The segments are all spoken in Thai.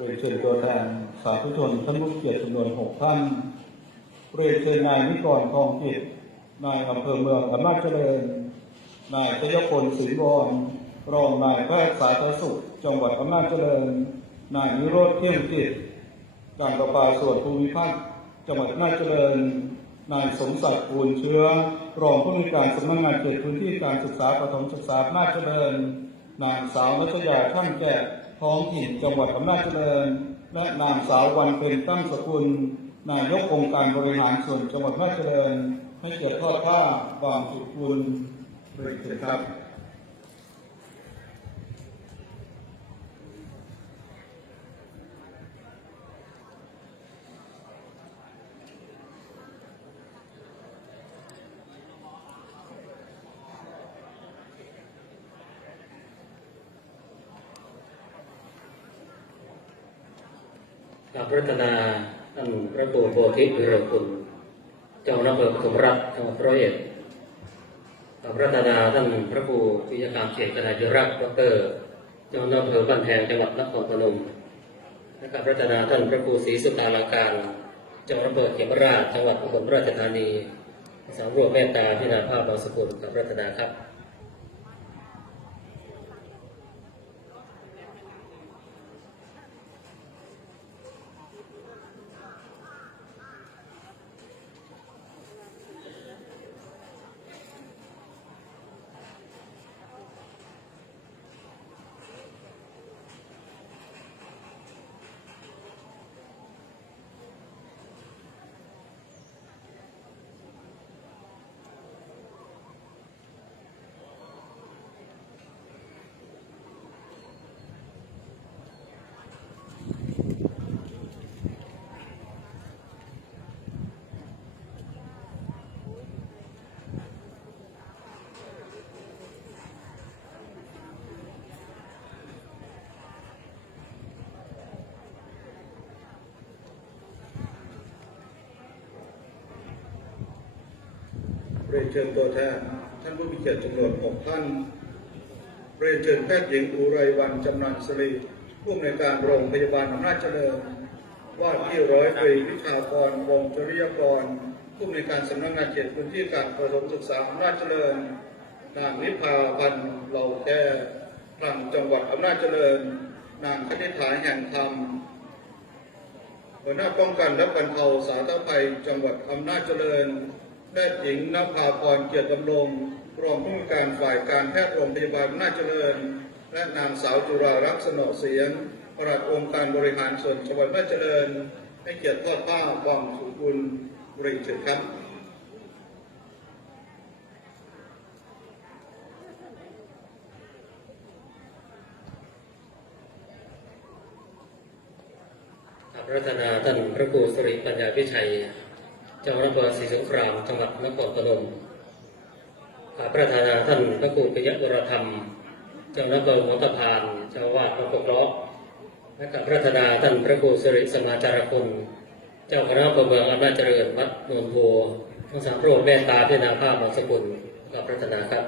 เรียนเชิญตัวแทนสาธุชนท่านผู้เกียรติจำนวนหกท่านเรียนเชิญนายนิกรทองจิตนายอำเภอเมืองอำนาจเจริญ นายชยพลศรีบรรองนายแพทย์สาธารณสุข จังหวัดอำนาจเจริญ นายนิโรธเที่ยงจิตการประปาส่วนภูมิภาคจังหวัดอำนาจเจริญ นายสมศักดิ์ปูนเชื้อ รองผู้มีการสำนักงานเขตพื้นที่การศึกษาประถมศึกษาอำนาจเจริญ นางสาวนัชยาท่านแก่ ท้องถิ่นจังหวัดอำนาจเจริญ และนางสาววันเพ็ญตั้งสกุล นายกองค์การบริหารส่วนจังหวัดอำนาจเจริญให้เกียรติทอดผ้าวางสุขุลเป็นเชิญครับ กราบรัตนาท่านพระครูโพธิวิรคุณเจ้าอำเภอปทุมรัฐจังหวัดร้อยเอ็ดกราบรัตนาท่านพระครูวิยการเขตกนายุรักษ์ดอกเตอรเจ้าอำเภอบ้านแพงจังหวัดนครพนมและกราบรัตนาท่านพระครูศรีสุตาลังการเจ้าอำเภอเขมราชจังหวัดอุบลราชธานีสำรวจเมตตาพินาภาพบางสกุลกราบรัตนาครับ รียนเชิญตัวแทน ท่านผู้มีเกียรติจำนวนหกท่าน เรียนเชิญแพทย์หญิงอุไรวันจำนันสรีผู้อำนวยการโรงพยาบาลอำนาจเจริญ ว่าที่ร้อยตรีวิชากรวงศ์จริยกรผู้อำนวยการสำนักงานเขตพื้นที่การประถมศึกษาอำนาจเจริญนางนิพาพันธ์เหล่าแก่ทางจังหวัดอำนาจเจริญ นางคณิฐาแห่งธรรมหัวหน้าป้องกันและบรรเทาสาธารณภัยจังหวัดอำนาจเจริญ แพทย์หญิงนภาพรเกียรติดำรงรองผู้การฝ่ายการแพทย์โรงพยาบาลอำนาเจริญ และนางสาวจุรารักษ์สนอเสียงปลัดองค์การบริหารส่วนจังหวัดอำนาเจริญ ให้เกียรติทอดผ้าวังสุกุลบริเชิญครับครับรัตนาท่านพระครูสุริปัญญาพิชัย เจ้าอำเภอศรีสงครามจังหวัดนครพนมกราบประธานาท่านพระครูปิยวรธรรม เจ้าอำเภอหัวตพานเจ้าวาดพระปกเลาะและกับรัตนาท่านพระครูสุริสมาจารคุณเจ้าคณะประเมืองอำนาจเจริญวัดนนบัวทั้งสามโปรดแมตตาพินาภาพมรสกุลกับรัตนาครับ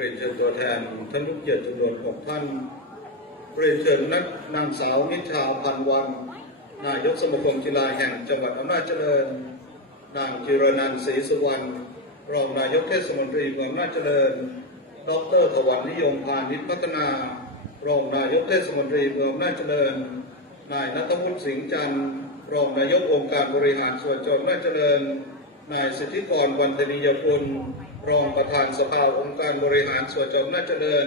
รียนเชิญตัวแทนท่านผู้เกียรติจำนวนหกท่านเรียนเชิญนักนางสาวนิชาพันวัน นายกสมาคมกีฬาแห่งจังหวัดอำนาจเจริญ นางจิรนันศรีสุวรรณรองนายกเทศมนตรีเมืองอำนาจเจริญ ดรถวันนิยมพานิชพัฒนารองนายกเทศมนตรีเมืองอำนาจเจริญ นายนัทวุฒิสิงห์จันทร์รองนายกองค์การบริหารส่วนจังหวัดอำนาจเจริญ นายสิทธิกรวันธนียกุลรองประธานสภาองค์การบริหารส่วนจังหวัดอำนาเจริญ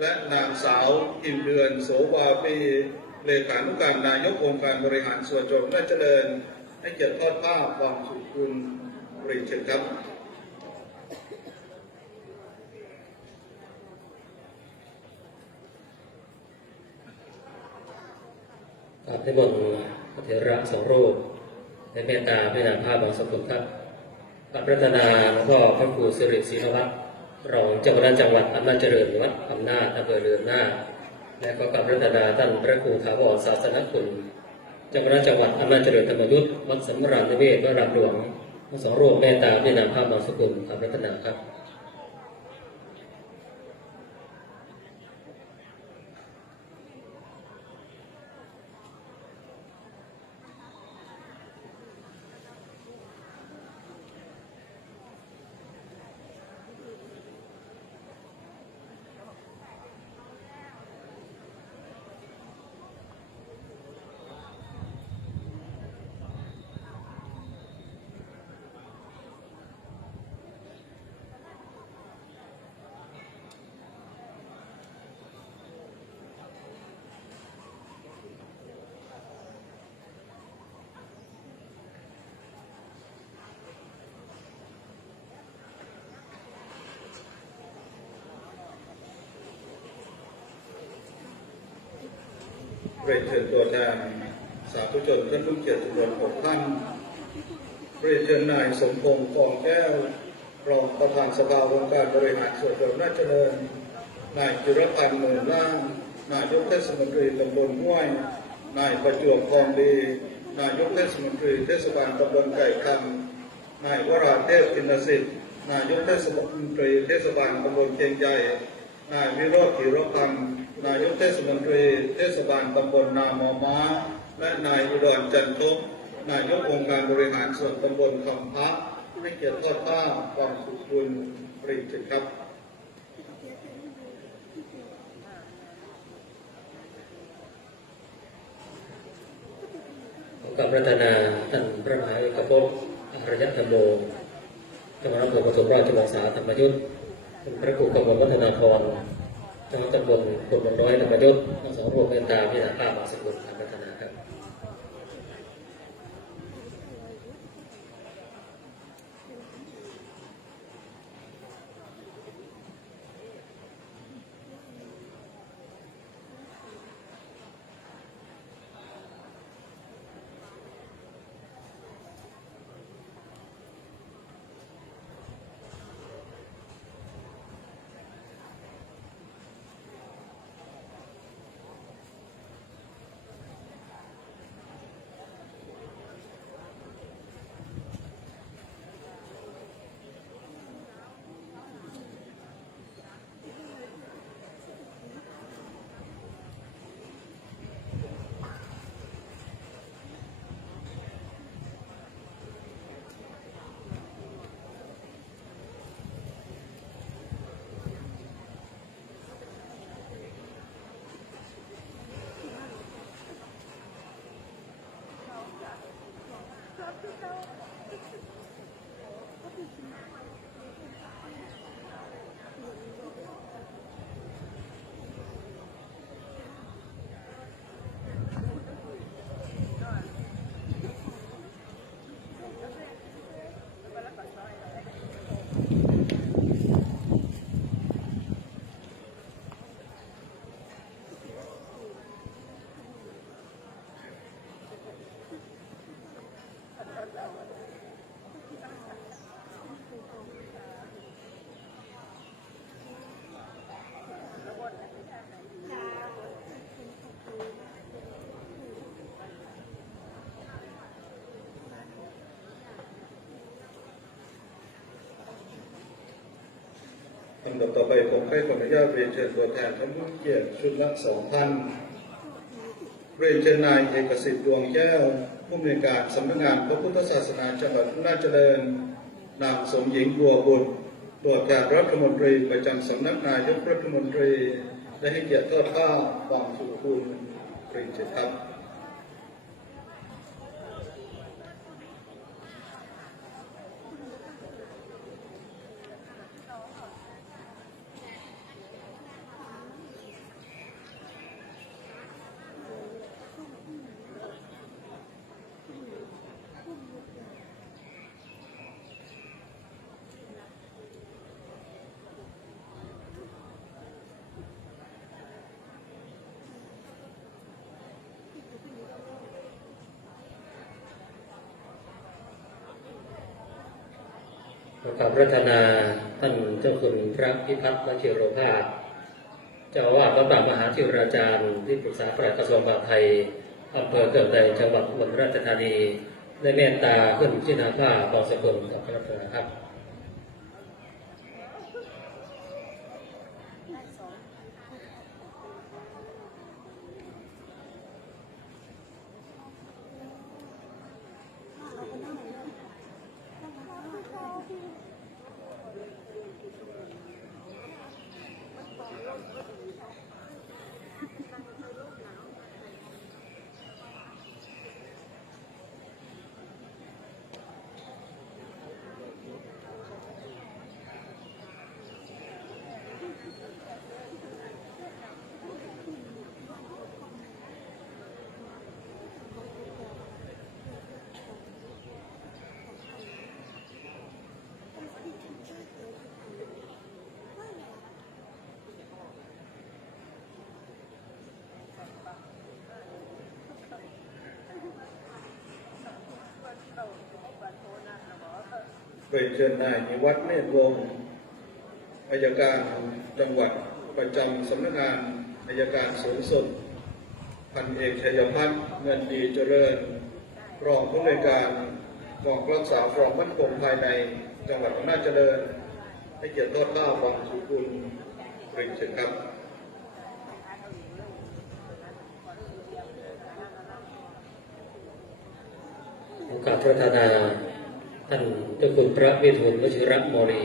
และนางสาวอิมเดือนโสวาปีเลขานุการนายกองค์การบริหารส่วนจังหวัดอำนาเจริญ ให้เกียรติทอดผ้าความสุขคุณเรียนเชิญครับกราบนิมนต์พระเถระสองรูปในเมตตาพระนาภาพบางสกุลครับ กราบรัตนาหลวงพ่อพระครูสิริศรีนวัตรรองเจ้าคณะจังหวัดอำนาจเจริญวัดอำนาจอำเภอเรือนหน้า และก็กับรัตนาท่านพระครูถาวรศาสนคุณเจ้าคณะจังหวัดอำนาจเจริญธรรมยุทธวัดสำราญนิเวศวรามหลวงทั้งสองรูปแม่ตาพี่นามภาพบางสกุลกราบรัตนาครับ เรียนเชิญตัวแทนสาธุชนท่านผู้เกียรติจำนวนหกท่านเรียนเชิญนายสมพงศ์กองแก้ว รองประธานสภาองค์การบริหารส่วนจังหวัดเจริญ นายจุรพันธ์หมื่นล่าง นายกเทศมนตรีตำบลห้วย นายประจวบทองดี นายกเทศมนตรีเทศบาลตำบลไก่คำนายวราเทพธินสิทธิ์ นายกเทศมนตรีเทศบาลตำบลเชียงใหญ่ นายวิโรจน์ขีรพันธ์ นายกเทศมนตรี เทศบาลตำบลนามอม้า และนายอุดรจันทบนายกองค์การบริหารส่วนตำบลคำพะให้เกียรติทอดผ้าความสุขคุณปริจิตครับขอกราบรัตนาท่านพระมหาเอกภพอารยธรรมโมจังหวัดอำเภอปฐมราชวงศาธรรมยุทธท่านพระครูกำมวัฒนาพร ทั้งตำบลกลุ่มน้อยธรรมยศทั้งสองรวมเมตตาพิจารณาภาพมาสกุลกราบรัตนาครับ Thank ำดับต่อไปผมให้ขออนุญาตเรียนเชิญตัวแทนท่านผู้เกียรติชุดละสองท่านเรียนเชิญนายเอกสิทธิ์ดวงแก้วผู้อำนวยการสำนักงานพระพุทธศาสนาจังหวัดอำนาจเจริญนางสมหญิงบัวบุตรตัวแทนรัฐมนตรีประจำสำนักนายกรัฐมนตรีได้ให้เกียรติทอดข้าวางสุคุณเรียนเชิญครับ ขอกราบรัตนาท่านเจ้าคุณพระพิพัฒน์วชิโรภาสเจ้าวาดวัดป่ามหาธิราจารย์ที่ปรึกษาปลัดกระทรวงมหาดไทยอำเภอเกิดในจังหวัดอุบลราชธานีได้เมตตาขึ้นชินาผ้าบางสกุลกับพระรัตนาครับ เรียนเชิญนายนิวัฒน์เนตรวงศ์อัยการจังหวัดประจำสำนักงานอัยการสูงสุดพันเอกชัยพัฒน์เงินดีเจริญ รองผู้อำนวยการกองรักษาความมั่นคงภายในจังหวัดอำนาจเจริญ ให้เกียรติทอดข้าบางสุกุลเรียนเชิญครับโอกาสประธานา ท่านเจ้าคุณพระวิทูลวชิระมรี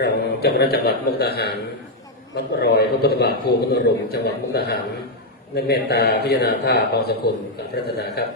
รองเจ้าคณะจังหวัดมุกดาหารวัดรอยพระพุทธบาทภูมิพนรมจังหวัดมุกดาหารในเมตตาพิจารณาผ้าบางสกุลกับพระรัตนาครับ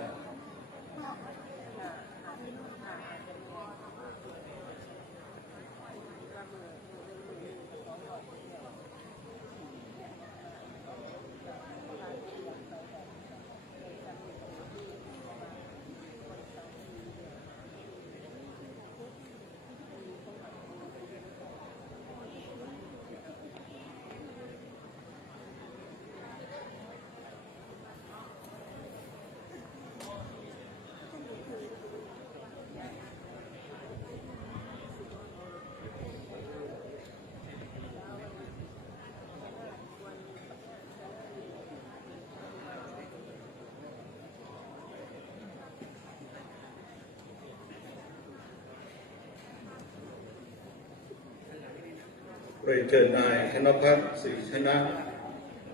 เรียนเชิญนายธนพัฒน์ศรีชนะ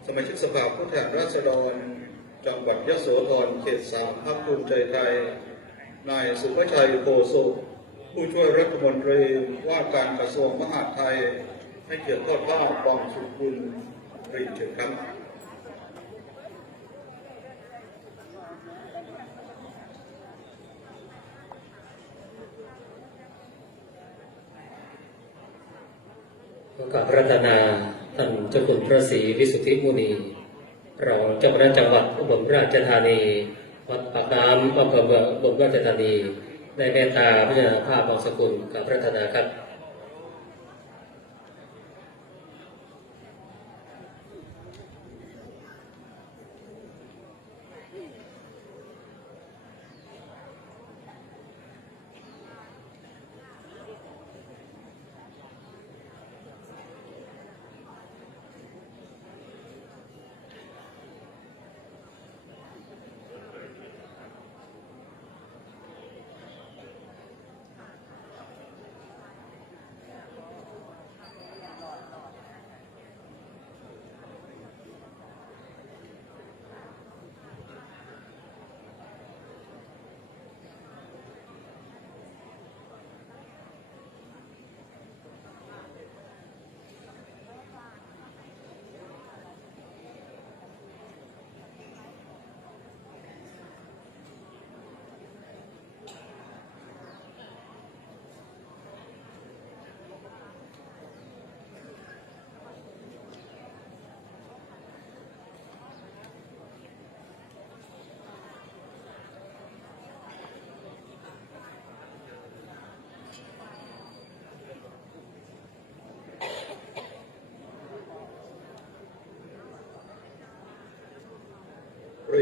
สมาชิกสภาผู้แทนราษฎร จังหวัดยโสธรเขตสามพรรคภูมิใจไทย นายสุภชัยโพสุผู้ช่วยรัฐมนตรีว่าการกระทรวงมหาดไทย ให้เกียรติทอดผ้าบางสุกุลเรียนเชิญครับ กาสรัตนาท่านเจ้าคุณพระศรีวิสุทธิมุนีรองเจ้าคณะจังหวัดอุบลราชธานี วัดปากน้ำอำเภอเมืองอุบลราชธานี ได้เมตตาพิจารณาภาพบางสกุลกับพระรัตนาครับ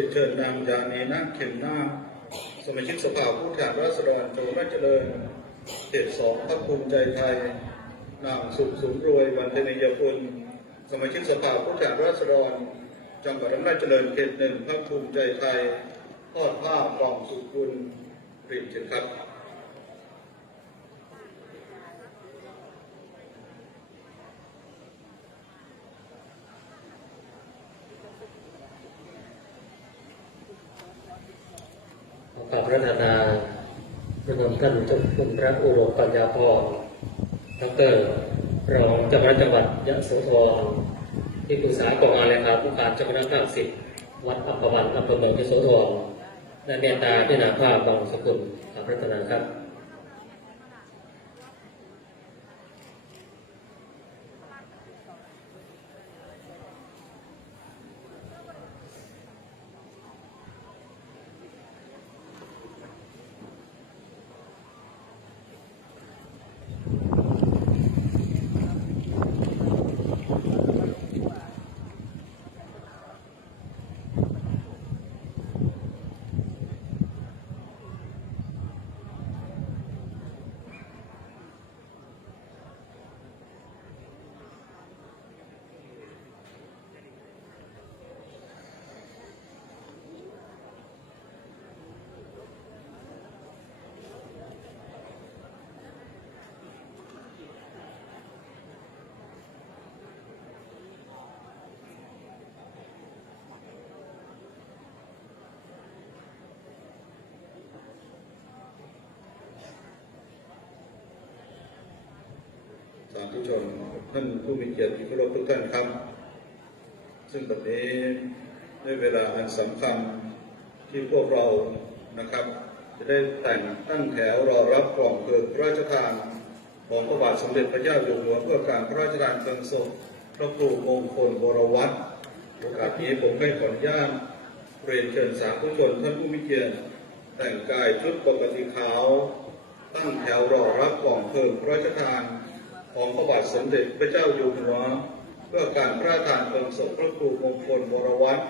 ยนเชิญนางยานีนาเข็มนาสมาชิกสภาผู้แทนราษฎรจังหวัดเจริญเขตสองพรรคภูมิใจไทย นางสุขสุรวยวันเทนียคุณสมาชิกสภาผู้แทนราษฎรจังหวัดอำนาจเจริญเขตหนึ่งพรรคภูมิใจไทยทอดผ้ากองสุขุลปรียนเชิญครับ ราบพระนานาระนำท่านเจ้าคุณพระอุโบปัญญาพรดรรองเจ้าคณะจังหวัดยะโสธรที่ปรึกษากองงานเลขาธิการเจ้าคณะเก้าสิบวัดอัปปวันอำเภอเมืองยะโสธรและเมตตาพิณาภาพบางสกุลขอบพระนาครับาธุชนท่านผู้มีเกียรติที่เคารพทุกท่านครับ ซึ่งตอนนี้ได้เวลาอันสำคัญที่พวกเรานะครับ จะได้แต่งตั้งแถวรอรับกล่องเพลิงพระราชทานของพระบาทสมเด็จพระเจ้าอยู่หัวเพื่อการพระราชทานเพลิงศพพระครูมงคลวรวัตรโอกาสนี้ผมได้ขออนุญาตเรียนเชิญสาธุชนท่านผู้มีเกียรติแต่งกายชุดปกติขาว ตั้งแถวรอรับกล่องเพลิงพระราชทาน ของพระบาทสมเด็จพระเจ้าอยู่หัว เพื่อการพระราชทานเพลิงศพพระครูมงคลวรวัตร